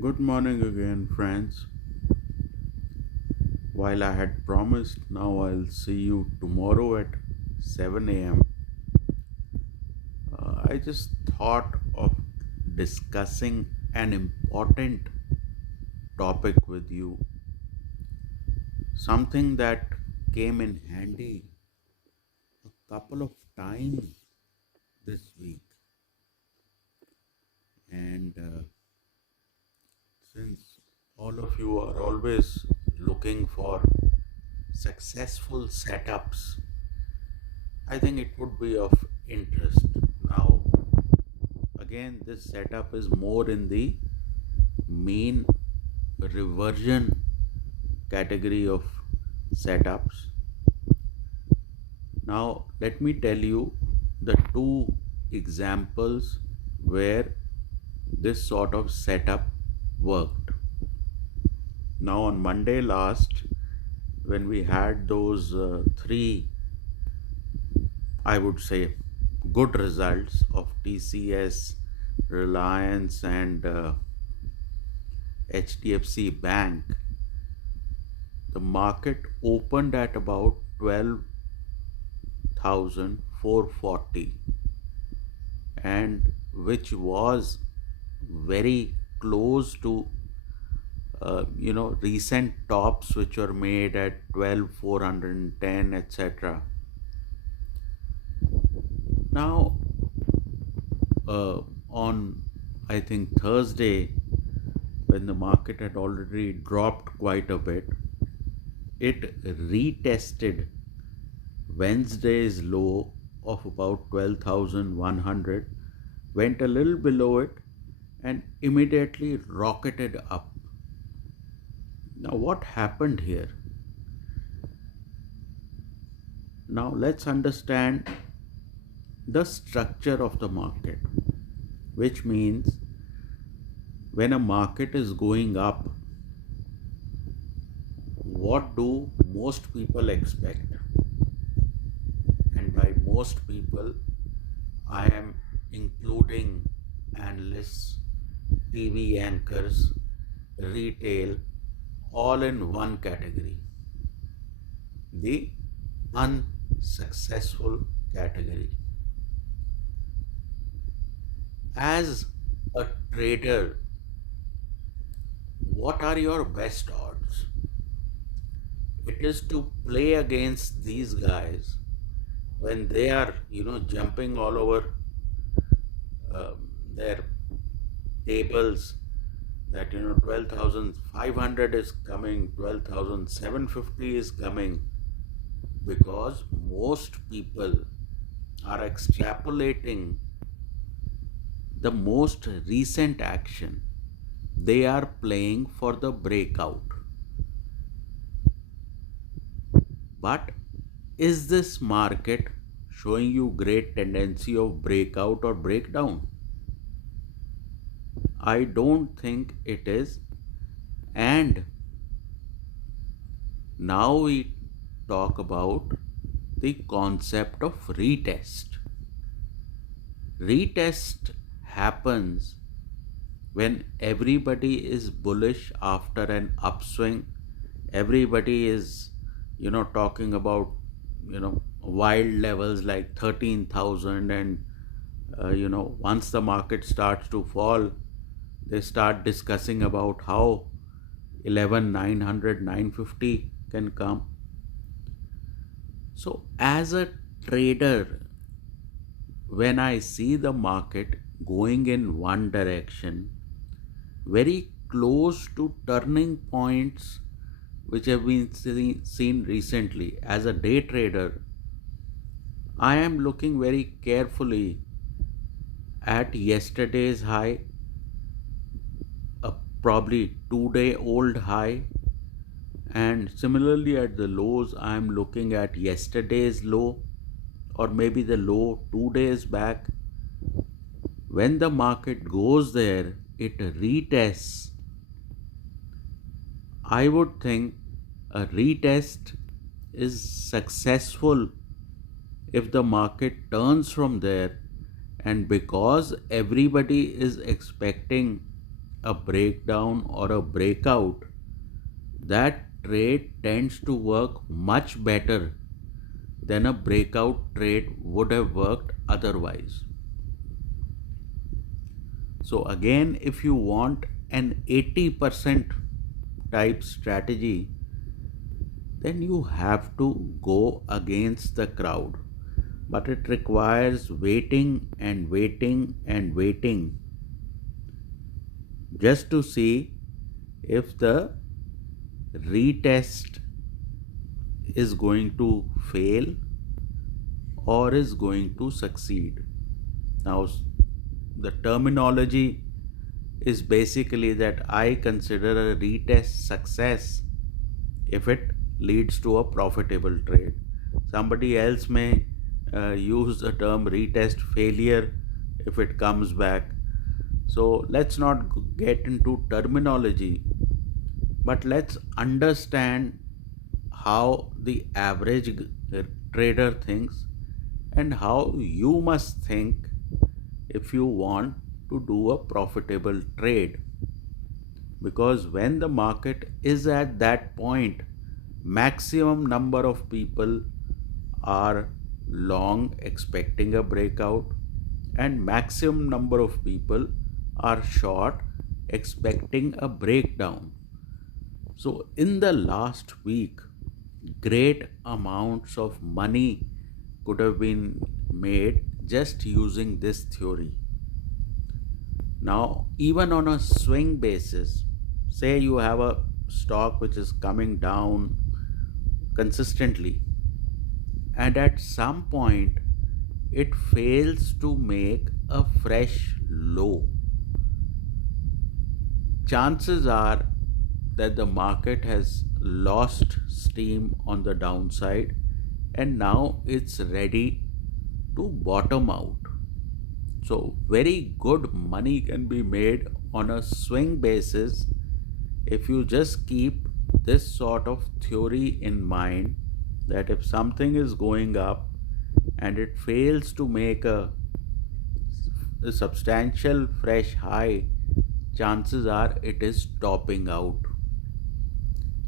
Good morning again, friends. While I had promised, now I'll see you tomorrow at 7 a.m. I just thought of discussing an important topic with you, something that came in handy a couple of times this week. And since all of you are always looking for successful setups, I think it would be of interest. Now, again, this setup is more in the mean reversion category of setups. Now, let me tell you the two examples where this sort of setup worked. Now, on Monday last, when we had those three, I would say, good results of TCS, Reliance, and HDFC Bank, the market opened at about 12,440, and which was very close to recent tops which were made at 12,410, etc. Now, on I think Thursday, when the market had already dropped quite a bit, it retested Wednesday's low of about 12,100, went a little below it, and immediately rocketed up. Now, what happened here? Now, let's understand the structure of the market, which means when a market is going up, what do most people expect? And by most people, I am including analysts, TV anchors, retail, all in one category, the unsuccessful category. As a trader, what are your best odds? It is to play against these guys when they are, jumping all over their tables that 12,500 is coming, 12,750 is coming, because most people are extrapolating the most recent action. They are playing for the breakout. But is this market showing you great tendency of breakout or breakdown? I don't think it is. And now we talk about the concept of retest. Retest happens when everybody is bullish after an upswing. Everybody is, talking about, wild levels like 13,000, and, once the market starts to fall, they start discussing about how 11,900, 950 can come. So, as a trader, when I see the market going in one direction, very close to turning points which have been seen recently, as a day trader, I am looking very carefully at yesterday's high, a probably 2 day old high, and similarly at the lows, I am looking at yesterday's low or maybe the low 2 days back. When the market goes there, it retests. I would think a retest is successful if the market turns from there, and because everybody is expecting a breakdown or a breakout, that trade tends to work much better than a breakout trade would have worked otherwise. So, again, if you want an 80% type strategy, then you have to go against the crowd. But it requires waiting and waiting and waiting just to see if the retest is going to fail or is going to succeed. Now, the terminology is basically that I consider a retest success if it leads to a profitable trade. Somebody else may use the term retest failure if it comes back. So let's not get into terminology, but let's understand how the average trader thinks and how you must think if you want to do a profitable trade. Because when the market is at that point, maximum number of people are long expecting a breakout and maximum number of people are short expecting a breakdown. So in the last week, great amounts of money could have been made just using this theory. Now, even on a swing basis, say you have a stock which is coming down consistently, and at some point it fails to make a fresh low, chances are that the market has lost steam on the downside and now it's ready to bottom out. So, very good money can be made on a swing basis if you just keep this sort of theory in mind, that if something is going up and it fails to make a substantial fresh high, chances are it is topping out.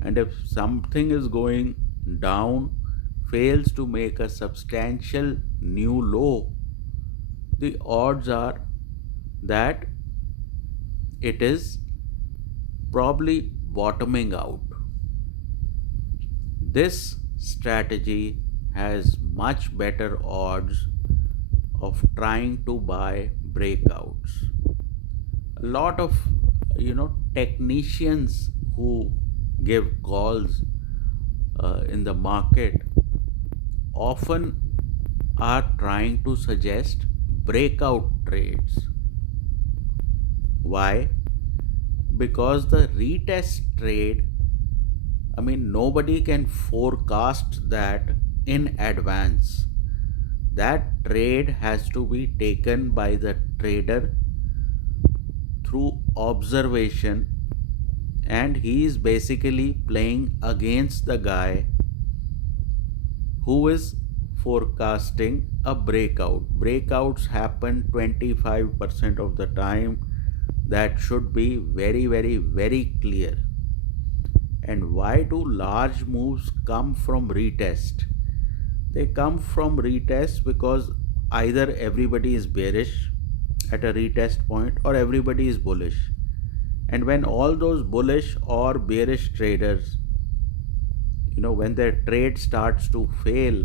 And if something is going down, fails to make a substantial new low, the odds are that it is probably bottoming out. This strategy has much better odds of trying to buy breakouts. A lot of technicians who give calls in the market often are trying to suggest breakout trades. Why? Because the retest trade, nobody can forecast that in advance. That trade has to be taken by the trader through observation, and he is basically playing against the guy who is forecasting a breakout. Breakouts happen 25% of the time. That should be very, very, very clear. And why do large moves come from retest? They come from retest because either everybody is bearish at a retest point or everybody is bullish. And when all those bullish or bearish traders, when their trade starts to fail,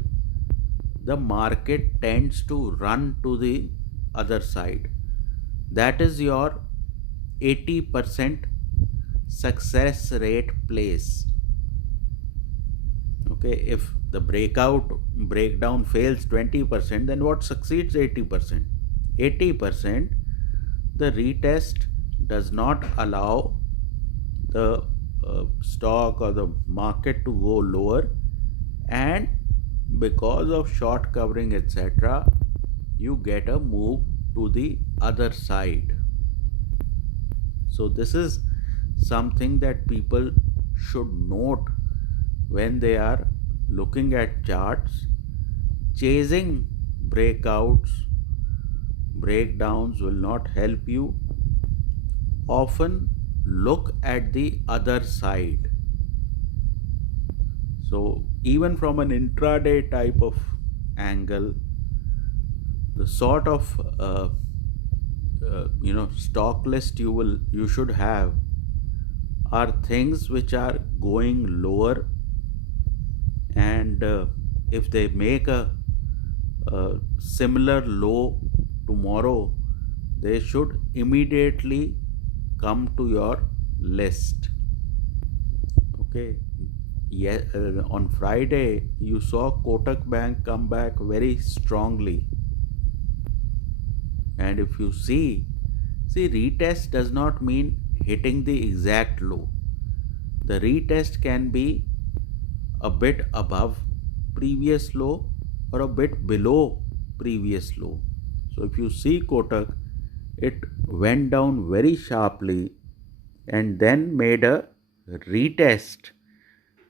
the market tends to run to the other side. That is your 80% success rate place. Okay, if the breakdown fails 20%, then what succeeds 80%? 80%, the retest does not allow the stock or the market to go lower, and because of short covering etc., you get a move to the other side. So this is something that people should note when they are looking at charts. Chasing breakouts, breakdowns will not help you. often look at the other side. So, even from an intraday type of angle, the sort of stock list you should have are things which are going lower, and if they make a similar low tomorrow, they should immediately come to your list. Okay. Yeah, on Friday you saw Kotak Bank come back very strongly, and if you see, retest does not mean hitting the exact low. The retest can be a bit above previous low or a bit below previous low. So if you see Kotak, it went down very sharply and then made a retest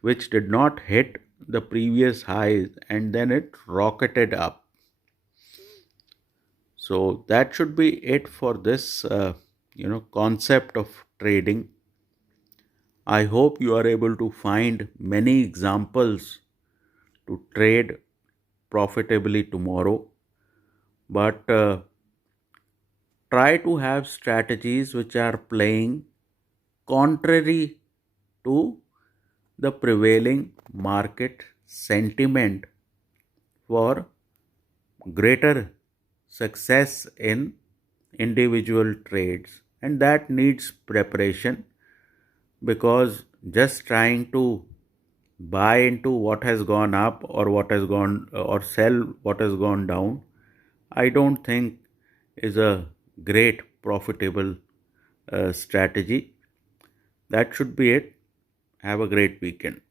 which did not hit the previous highs, and then it rocketed up. So that should be it for this concept of trading. I hope you are able to find many examples to trade profitably tomorrow, but try to have strategies which are playing contrary to the prevailing market sentiment for greater success in individual trades, and that needs preparation, because just trying to buy into what has gone up or what has gone or sell what has gone down, I don't think is a great profitable strategy. That should be it. Have a great weekend.